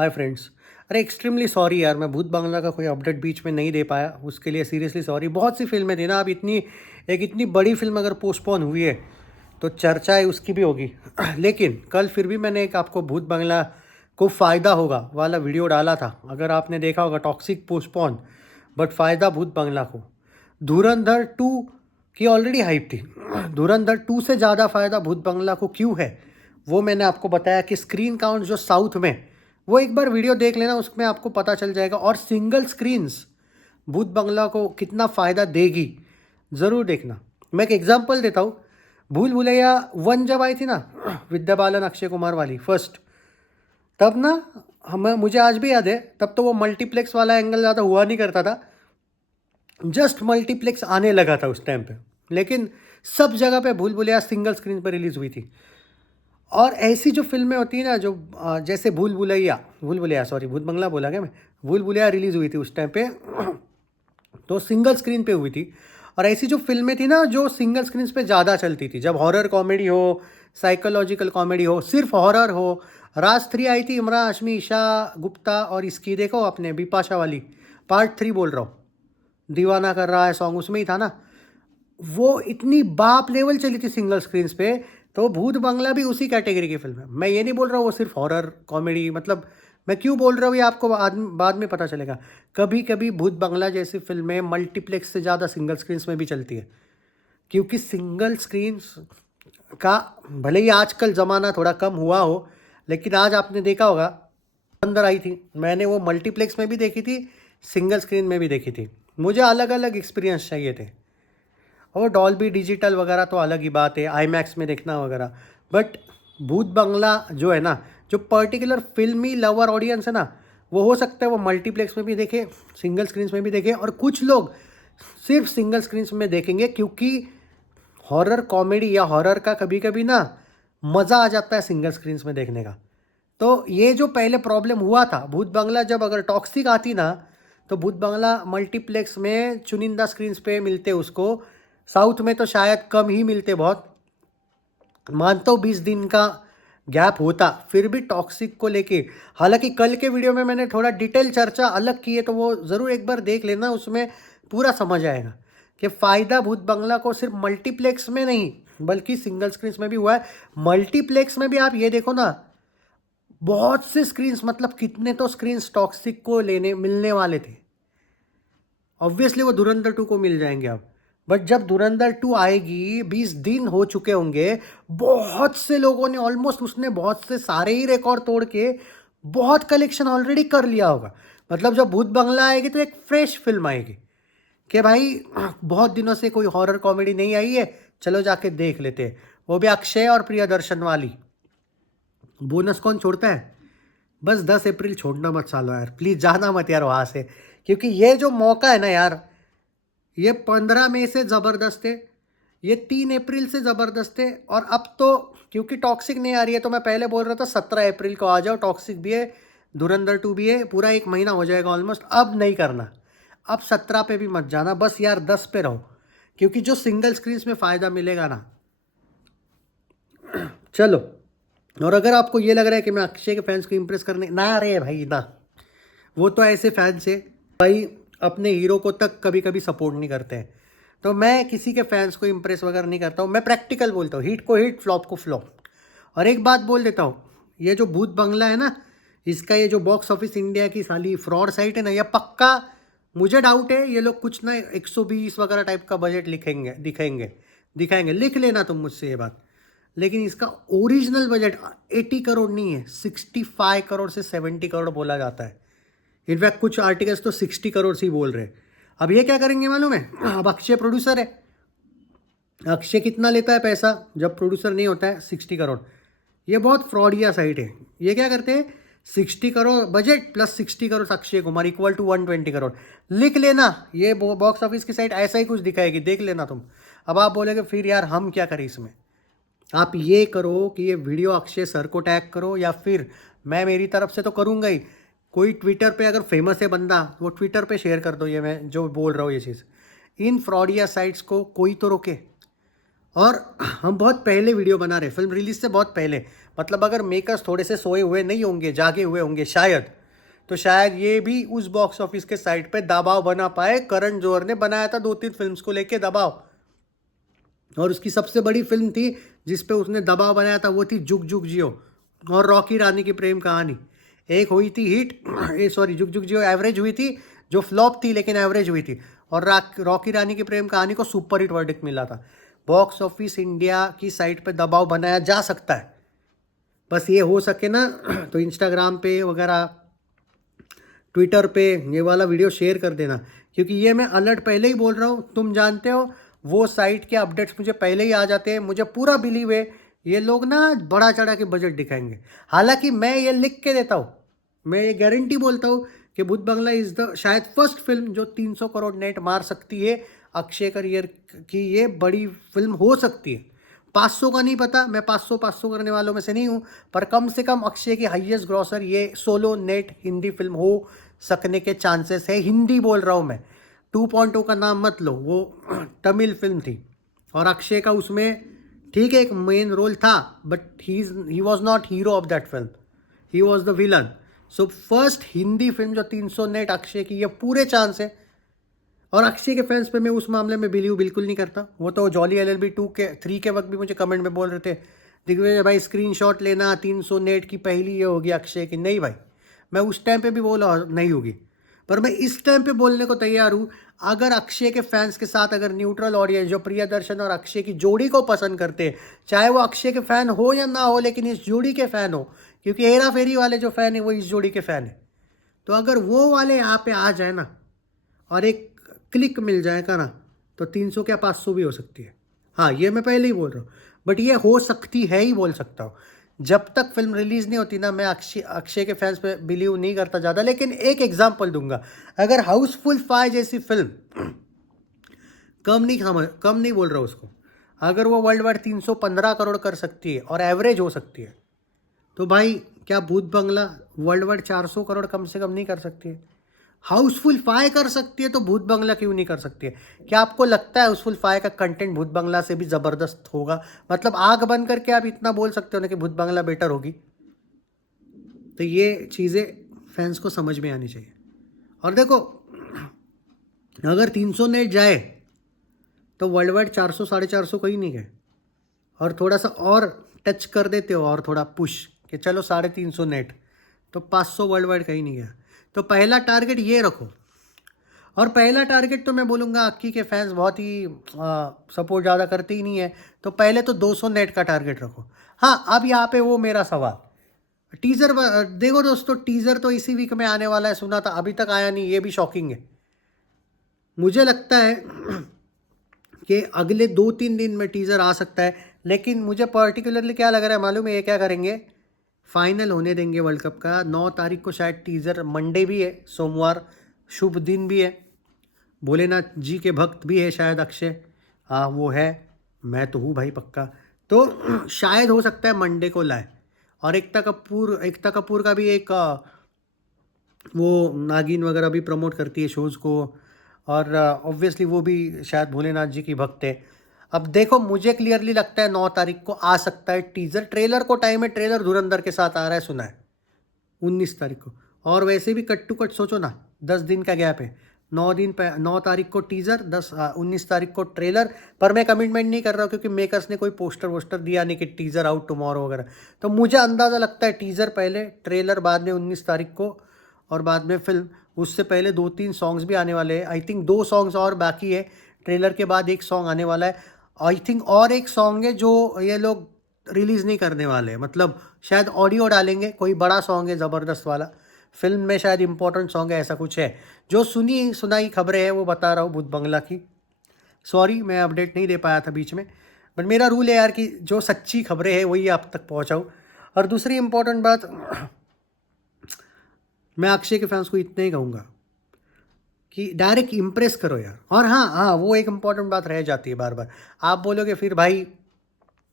Hi friends. अरे extremely sorry यार, मैं भूत बंगला का कोई अपडेट बीच में नहीं दे पाया, उसके लिए सीरियसली सॉरी। बहुत सी फिल्में थी ना, अब इतनी बड़ी फिल्म अगर पोस्टपोन हुई है तो चर्चाएं उसकी भी होगी। लेकिन कल फिर भी मैंने एक आपको भूत बंगला को फ़ायदा होगा वाला वीडियो डाला था, अगर आपने देखा होगा। टॉक्सिक पोस्टपोन बट फ़ायदा भूत बंगला को। धुरंधर 2 की ऑलरेडी हाइप थी। धुरंधर 2 से ज़्यादा फ़ायदा भूत बंगला को क्यों है वो मैंने आपको बताया कि स्क्रीन काउंट जो साउथ में, वो एक बार वीडियो देख लेना, उसमें आपको पता चल जाएगा। और सिंगल स्क्रीन्स भूत बंगला को कितना फ़ायदा देगी ज़रूर देखना। मैं एक एग्जांपल देता हूँ। भूल भुलैया 1 जब आई थी ना, विद्या बालन अक्षय कुमार वाली फर्स्ट, तब ना हमें मुझे आज भी याद है, तब तो वो मल्टीप्लेक्स वाला एंगल ज़्यादा हुआ नहीं करता था, जस्ट मल्टीप्लेक्स आने लगा था उस टाइम पे। लेकिन सब जगह पे भूल भुलैया सिंगल स्क्रीन पर रिलीज़ हुई थी। और ऐसी जो फिल्में होती हैं ना, जो जैसे भूल भुलैया सॉरी, भूत बंगला बोला क्या मैं, भूल भुलैया रिलीज़ हुई थी उस टाइम पे, तो सिंगल स्क्रीन पे हुई थी। और ऐसी जो फिल्में थी ना जो सिंगल स्क्रीन पे ज़्यादा चलती थी, जब हॉरर कॉमेडी हो, साइकोलॉजिकल कॉमेडी हो, सिर्फ हॉरर हो। राज 3 आई थी, इमरान हाशमी, ईशा गुप्ता, और इसकी देखो अपने बिपाशा वाली, पार्ट 3 बोल रहा हूँ, दीवाना कर रहा है सॉन्ग, उसमें ही था ना। वो इतनी बाप लेवल चली थी सिंगल स्क्रीन पे। तो भूत बंगला भी उसी कैटेगरी की फिल्म है। मैं ये नहीं बोल रहा हूँ वो सिर्फ हॉरर कॉमेडी, मतलब मैं क्यों बोल रहा हूँ ये आपको बाद में पता चलेगा। कभी कभी भूत बंगला जैसी फिल्में मल्टीप्लेक्स से ज़्यादा सिंगल स्क्रीन्स में भी चलती है, क्योंकि सिंगल स्क्रीन्स का भले ही आजकल ज़माना थोड़ा कम हुआ हो, लेकिन आज आपने देखा होगा, अंदर आई थी, मैंने वो मल्टीप्लेक्स में भी देखी थी, सिंगल स्क्रीन में भी देखी थी। मुझे अलग अलग एक्सपीरियंस चाहिए थे। और डॉल्बी डिजिटल वगैरह तो अलग ही बात है, आई मैक्स में देखना वगैरह। बट भूत बंगला जो है ना, जो पर्टिकुलर फिल्मी लवर ऑडियंस है ना, वो हो सकता है वो मल्टीप्लेक्स में भी देखे, सिंगल स्क्रीन्स में भी देखे, और कुछ लोग सिर्फ सिंगल स्क्रीन्स में देखेंगे, क्योंकि हॉरर कॉमेडी या हॉरर का कभी कभी ना मज़ा आ जाता है सिंगल स्क्रीन्स में देखने का। तो ये जो पहले प्रॉब्लम हुआ था, भूत बंगला जब अगर टॉक्सिक आती ना, तो भूत बंगला मल्टीप्लेक्स में चुनिंदा स्क्रीन्स पे मिलते उसको, साउथ में तो शायद कम ही मिलते बहुत। मानता हूँ 20 दिन का गैप होता, फिर भी टॉक्सिक को लेके, हालांकि कल के वीडियो में मैंने थोड़ा डिटेल चर्चा अलग की है, तो वो ज़रूर एक बार देख लेना, उसमें पूरा समझ आएगा कि फ़ायदा भूत बंगला को सिर्फ मल्टीप्लेक्स में नहीं बल्कि सिंगल स्क्रीन्स में भी हुआ है। मल्टीप्लेक्स में भी आप ये देखो ना, बहुत से स्क्रीन्स, मतलब कितने तो स्क्रीन्स टॉक्सिक को लेने मिलने वाले थे। ऑब्वियसली वो धुरंधर 2 को मिल जाएंगे अब, बट जब धुरंधर 2 आएगी 20 दिन हो चुके होंगे, बहुत से लोगों ने ऑलमोस्ट, उसने बहुत से सारे ही रिकॉर्ड तोड़ के बहुत कलेक्शन ऑलरेडी कर लिया होगा। मतलब जब भूत बंगला आएगी तो एक फ्रेश फिल्म आएगी कि भाई बहुत दिनों से कोई हॉरर कॉमेडी नहीं आई है, चलो जाके देख लेते हैं, वो भी अक्षय और प्रियदर्शन वाली। बोनस कौन छोड़ता है? बस 10 अप्रैल छोड़ना मत सालो यार, प्लीज़ जाना मत यार वहाँ से, क्योंकि ये जो मौका है ना यार, ये 15 मई से ज़बरदस्त है, ये 3 अप्रैल से ज़बरदस्त है। और अब तो क्योंकि टॉक्सिक नहीं आ रही है, तो मैं पहले बोल रहा था 17 अप्रैल को आ जाओ, टॉक्सिक भी है, धुरंधर 2 भी है, पूरा एक महीना हो जाएगा ऑलमोस्ट। अब नहीं करना, अब 17 पे भी मत जाना, बस यार 10 पे रहो, क्योंकि जो सिंगल स्क्रीन में फ़ायदा मिलेगा ना। चलो, और अगर आपको ये लग रहा है कि मैं अक्षय के फैंस को इम्प्रेस करने ना रहे भाई ना, वो तो ऐसे फैंस है भाई, अपने हीरो को तक कभी कभी सपोर्ट नहीं करते हैं। तो मैं किसी के फैंस को इम्प्रेस वगैरह नहीं करता हूँ, मैं प्रैक्टिकल बोलता हूँ, हिट को हिट, फ्लॉप को फ्लॉप। और एक बात बोल देता हूँ, ये जो भूत बंगला है ना, इसका ये जो बॉक्स ऑफिस इंडिया की साली फ्रॉड साइट है ना, यह पक्का, मुझे डाउट है ये लोग कुछ ना 120 वगैरह टाइप का बजट लिखेंगे, दिखाएंगे, लिख लेना तुम मुझसे ये बात। लेकिन इसका ओरिजिनल बजट 80 करोड़ नहीं है, 65 करोड़ से 70 करोड़ बोला जाता है। इनफैक्ट कुछ आर्टिकल्स तो 60 करोड़ से ही बोल रहे हैं। अब ये क्या करेंगे मालूम है? अब अक्षय प्रोड्यूसर है, अक्षय कितना लेता है पैसा जब प्रोड्यूसर नहीं होता है? 60 करोड़। ये बहुत फ्रॉडिया साइट है। ये क्या करते हैं, 60 crore budget plus 60 crore Akshay Kumar equal to 120 crore. लिख लेना, ये बॉक्स ऑफिस की साइट ऐसा ही कुछ दिखाएगी, देख लेना तुम। अब आप बोलोगे फिर यार हम क्या करें इसमें? आप ये करो कि ये वीडियो अक्षय सर को टैग करो, या फिर मैं मेरी तरफ से तो करूँगा ही, कोई ट्विटर पे अगर फेमस है बंदा, वो ट्विटर पे शेयर कर दो ये मैं जो बोल रहा हूँ ये चीज़। इन फ्रॉडिया साइट्स को कोई तो रोके, और हम बहुत पहले वीडियो बना रहे, फिल्म रिलीज से बहुत पहले, मतलब अगर मेकर्स थोड़े से सोए हुए नहीं होंगे, जागे हुए होंगे शायद, तो शायद ये भी उस बॉक्स ऑफिस के साइड पे दबाव बना पाए। करण जौहर ने बनाया था 2-3 फिल्म्स को लेके दबाव, और उसकी सबसे बड़ी फिल्म थी जिस पे उसने दबाव बनाया था वो थी जुग जुग जियो और रॉकी रानी की प्रेम कहानी। एक हुई थी हिट, सॉरी जुग जुग जियो एवरेज हुई थी, जो फ्लॉप थी लेकिन एवरेज हुई थी, और रॉकी रानी की प्रेम कहानी को सुपर हिट वर्डिक्ट मिला था। बॉक्स ऑफिस इंडिया की साइट पे दबाव बनाया जा सकता है, बस ये हो सके ना तो इंस्टाग्राम पे वगैरह, ट्विटर पे ये वाला वीडियो शेयर कर देना, क्योंकि ये मैं अलर्ट पहले ही बोल रहा हूँ। तुम जानते हो वो साइट के अपडेट्स मुझे पहले ही आ जाते हैं, मुझे पूरा बिलीव है ये लोग ना बड़ा चढ़ा के बजट दिखाएंगे। हालांकि मैं ये लिख के देता हूँ, मैं ये गारंटी बोलता हूँ कि भूत बंगला इज़ द शायद फर्स्ट फिल्म जो 300 करोड़ नेट मार सकती है। अक्षय करियर की ये बड़ी फिल्म हो सकती है। 500 का नहीं पता, मैं 500 करने वालों में से नहीं हूँ, पर कम से कम अक्षय की हाईएस्ट ग्रॉसर ये सोलो नेट हिंदी फिल्म हो सकने के चांसेस है। हिंदी बोल रहा हूँ मैं, 2.0 का नाम मत लो, वो तमिल फिल्म थी और अक्षय का उसमें ठीक है एक मेन रोल था, but he was not hero of that film, he was the villain. So first Hindi film जो 300 नेट अक्षय की, ये पूरे चांस है। और अक्षय के फैंस पे मैं उस मामले में बिलीव बिल्कुल नहीं करता। वो तो जॉली LLB 2 के 3 के वक्त भी मुझे कमेंट में बोल रहे थे, दिग्विजय भाई स्क्रीनशॉट लेना, 300 नेट की पहली ये होगी अक्षय की। नहीं भाई, मैं उस टाइम पे भी बोला नहीं होगी, पर मैं इस टाइम पे बोलने को तैयार हूँ। अगर अक्षय के फैंस के साथ अगर न्यूट्रल ऑडियंस जो प्रियदर्शन और अक्षय की जोड़ी को पसंद करते हैं, चाहे वो अक्षय के फ़ैन हो या ना हो, लेकिन इस जोड़ी के फ़ैन हो, क्योंकि हेरा फेरी वाले जो फ़ैन है वो इस जोड़ी के फ़ैन है, तो अगर वो वाले यहाँ पे आ जाए ना और एक क्लिक मिल जाएगा ना, तो 300 क्या 500 भी हो सकती है। हाँ, ये मैं पहले ही बोल रहा हूँ, बट ये हो सकती है ही बोल सकता हूँ। जब तक फिल्म रिलीज़ नहीं होती ना, मैं अक्षय के फैंस पे बिलीव नहीं करता ज़्यादा। लेकिन एक एग्जांपल दूंगा, अगर हाउसफुल 5 जैसी फिल्म, कम नहीं बोल रहा उसको, अगर वो वर्ल्ड वाइड 315 करोड़ कर सकती है और एवरेज हो सकती है, तो भाई क्या भूत बंगला वर्ल्ड वाइड 400 करोड़ कम से कम नहीं कर सकती है? हाउसफुल 5 कर सकती है तो भूत बंगला क्यों नहीं कर सकती है? क्या आपको लगता है हाउसफुल 5 का कंटेंट भूत बंगला से भी ज़बरदस्त होगा? मतलब आंख बंद करके आप इतना बोल सकते हो ना कि भूत बंगला बेटर होगी? तो ये चीज़ें फैंस को समझ में आनी चाहिए। और देखो, अगर 300 नेट जाए तो वर्ल्ड वाइड 400 450 कहीं नहीं गए, और थोड़ा सा और टच कर देते हो और थोड़ा पुश कि चलो 350 नेट, तो 500 वर्ल्ड वाइड कहीं नहीं गया। तो पहला टारगेट ये रखो। और पहला टारगेट तो मैं बोलूँगा, अक्की के फैंस बहुत ही सपोर्ट ज़्यादा करते ही नहीं है, तो पहले तो 200 नेट का टारगेट रखो। हाँ, अब यहाँ पे वो मेरा सवाल, टीज़र देखो दोस्तों, टीज़र तो इसी वीक में आने वाला है, सुना था, अभी तक आया नहीं, ये भी शॉकिंग है। मुझे लगता है कि अगले 2-3 दिन में टीज़र आ सकता है, लेकिन मुझे पर्टिकुलरली क्या लग रहा है मालूम है? ये क्या करेंगे, फाइनल होने देंगे वर्ल्ड कप का। 9 तारीख को शायद टीज़र, मंडे भी है, सोमवार शुभ दिन भी है, भोलेनाथ जी के भक्त भी है शायद अक्षय, हाँ वो है, मैं तो हूँ भाई पक्का। तो शायद हो सकता है मंडे को लाए। और एकता कपूर का भी एक वो नागिन वगैरह भी प्रमोट करती है शोज़ को, और ऑब्वियसली वो भी शायद भोलेनाथ जी की भक्त है। अब देखो, मुझे क्लियरली लगता है 9 तारीख को आ सकता है टीज़र। ट्रेलर को टाइम है, ट्रेलर धुरंधर के साथ आ रहा है, सुना है 19 तारीख को। और वैसे भी कट टू कट सोचो ना, 10 दिन का गैप है, 9 तारीख को टीज़र, 19 तारीख को ट्रेलर। पर मैं कमिटमेंट नहीं कर रहा हूँ, क्योंकि मेकर्स ने कोई पोस्टर वोस्टर दिया नहीं कि टीज़र आउट टुमारो वगैरह। तो मुझे अंदाज़ा लगता है टीज़र पहले, ट्रेलर बाद में 19 तारीख को, और बाद में फिल्म। उससे पहले 2-3 सॉन्ग्स भी आने वाले हैं, आई थिंक 2 सॉन्ग्स और बाकी है। ट्रेलर के बाद एक सॉन्ग आने वाला है आई थिंक, और एक सॉन्ग है जो ये लोग रिलीज़ नहीं करने वाले हैं, मतलब शायद ऑडियो डालेंगे, कोई बड़ा सॉन्ग है ज़बरदस्त वाला, फिल्म में शायद इंपॉर्टेंट सॉन्ग है, ऐसा कुछ है। जो सुनी सुनाई खबरें हैं वो बता रहा हूँ भूत बंगला की। सॉरी मैं अपडेट नहीं दे पाया था बीच में, बट मेरा रूल है यार कि जो सच्ची खबरें हैं वही आप तक पहुँचाऊँ। और दूसरी इंपॉर्टेंट बात, मैं अक्षय के फैंस को इतना ही कहूँगा कि डायरेक्ट इम्प्रेस करो यार। और हाँ, वो एक इम्पॉर्टेंट बात रह जाती है बार बार, आप बोलोगे फिर भाई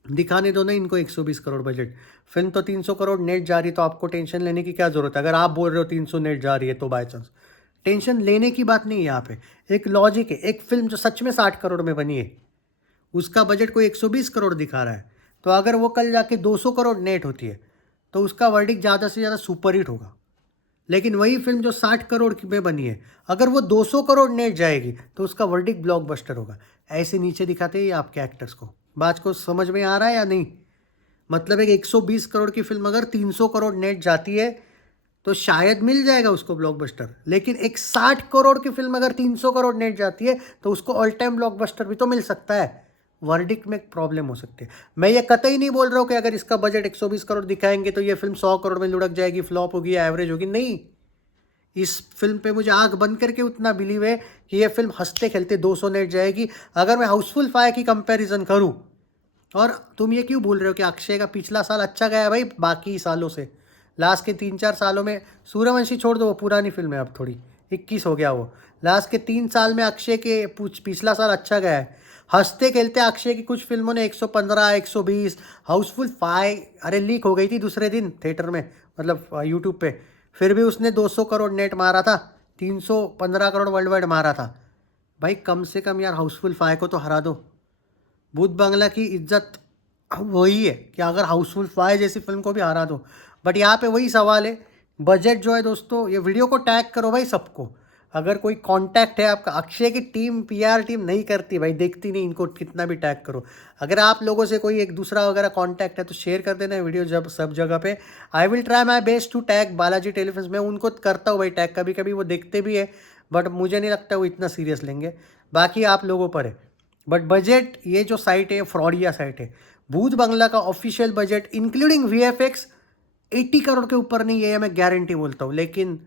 दिखाने दो ना इनको 120 करोड़ बजट, फिल्म तो 300 करोड़ नेट जा रही है, तो आपको टेंशन लेने की क्या ज़रूरत है? अगर आप बोल रहे हो 300 नेट जा रही है तो बाय चांस, टेंशन लेने की बात नहीं है यहाँ पे। एक लॉजिक है, एक फिल्म जो सच में 60 करोड़ में बनी है, उसका बजट कोई 120 करोड़ दिखा रहा है, तो अगर वो कल जाके 200 करोड़ नेट होती है तो उसका वर्डिक्ट ज़्यादा से ज़्यादा सुपर हिट होगा। लेकिन वही फिल्म जो 60 करोड़ की में बनी है, अगर वो 200 करोड़ नेट जाएगी तो उसका वर्डिक्ट ब्लॉकबस्टर होगा। ऐसे नीचे दिखाते हैं आपके एक्टर्स को। बात को समझ में आ रहा है या नहीं? मतलब एक 120 करोड़ की फिल्म अगर 300 करोड़ नेट जाती है तो शायद मिल जाएगा उसको ब्लॉकबस्टर, लेकिन एक 60 करोड़ की फिल्म अगर 300 करोड़ नेट जाती है तो उसको ऑल टाइम ब्लॉकबस्टर भी तो मिल सकता है। वर्डिक्ट में प्रॉब्लम हो सकती है। मैं ये कतई नहीं बोल रहा हूँ कि अगर इसका बजट 120 करोड़ दिखाएंगे तो ये फिल्म 100 करोड़ में लुढ़क जाएगी, फ्लॉप होगी, एवरेज होगी। नहीं, इस फिल्म पे मुझे आंख बंद करके उतना बिलीव है कि ये फिल्म हंसते खेलते 200 नेट जाएगी। अगर मैं हाउसफुल 5 की कंपैरिजन करूं, और तुम ये क्यों बोल रहे हो कि अक्षय का पिछला साल अच्छा गया है? भाई बाकी सालों से, लास्ट के 3-4 सालों में, सूर्यवंशी छोड़ दो, वो पुरानी फिल्म है अब थोड़ी, 21 हो गया वो। लास्ट के 3 साल में अक्षय के पिछला साल अच्छा गया है। हंसते खेलते अक्षय की कुछ फिल्मों ने 115, 120, हाउसफुल 5 अरे लीक हो गई थी दूसरे दिन थिएटर में, मतलब यूट्यूब पे, फिर भी उसने 200 करोड़ नेट मारा था, 315 करोड़ वर्ल्ड वाइड मारा था। भाई कम से कम यार हाउसफुल 5 को तो हरा दो। भूत बंगला की इज्जत वही है कि अगर हाउसफुल 5 जैसी फिल्म को भी हरा दो। बट यहाँ पे वही सवाल है, बजट जो है दोस्तों, ये वीडियो को टैग करो भाई सबको। अगर कोई कांटेक्ट है आपका, अक्षय की टीम, पीआर टीम नहीं करती भाई, देखती नहीं इनको, कितना भी टैग करो। अगर आप लोगों से कोई एक दूसरा वगैरह कांटेक्ट है तो शेयर कर देना वीडियो जब सब जगह पे। I will try my best to tag Balaji Telefilms. मैं उनको करता हूँ भाई टैग, कभी कभी वो देखते भी है, बट मुझे नहीं लगता वो इतना सीरियस लेंगे। बाकी आप लोगों पर है। बट बजट, ये जो साइट है फ्रॉडिया साइट है। भूत बंगला का official budget including VFX 80 crore के ऊपर नहीं है, मैं गारंटी बोलता हूँ। लेकिन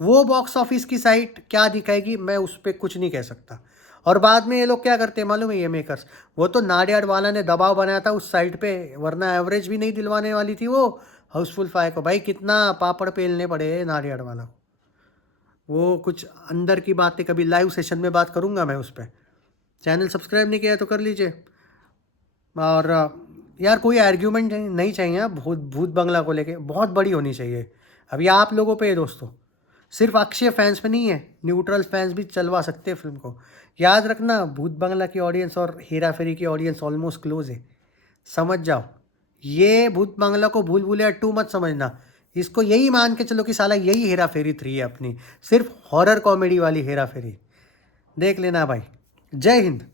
वो बॉक्स ऑफिस की साइट क्या दिखाएगी मैं उस पर कुछ नहीं कह सकता। और बाद में ये लोग क्या करते हैं मालूम है, ये मेकर्स, वो तो नाडियाड वाला ने दबाव बनाया था उस साइट पे, वरना एवरेज भी नहीं दिलवाने वाली थी वो हाउसफुल 5 को। भाई कितना पापड़ पेलने पड़े नाडियाड वाला को। वो कुछ अंदर की बातें कभी लाइव सेशन में बात करूंगा मैं उस पर। चैनल सब्सक्राइब नहीं किया तो कर लीजिए। और यार कोई आर्ग्यूमेंट नहीं चाहिए भूत भूत बंगला को लेके, बहुत बड़ी होनी चाहिए। अभी आप लोगों पे है दोस्तों, सिर्फ अक्षय फैंस पे नहीं है, न्यूट्रल फैंस भी चलवा सकते हैं फिल्म को। याद रखना, भूत बंगला की ऑडियंस और हेरा फेरी की ऑडियंस ऑलमोस्ट क्लोज है, समझ जाओ। ये भूत बंगला को भूल भुलैया 2 मत समझना, इसको यही मान के चलो कि साला यही हेरा फेरी 3 है अपनी, सिर्फ हॉरर कॉमेडी वाली हेरा फेरी। देख लेना भाई। जय हिंद।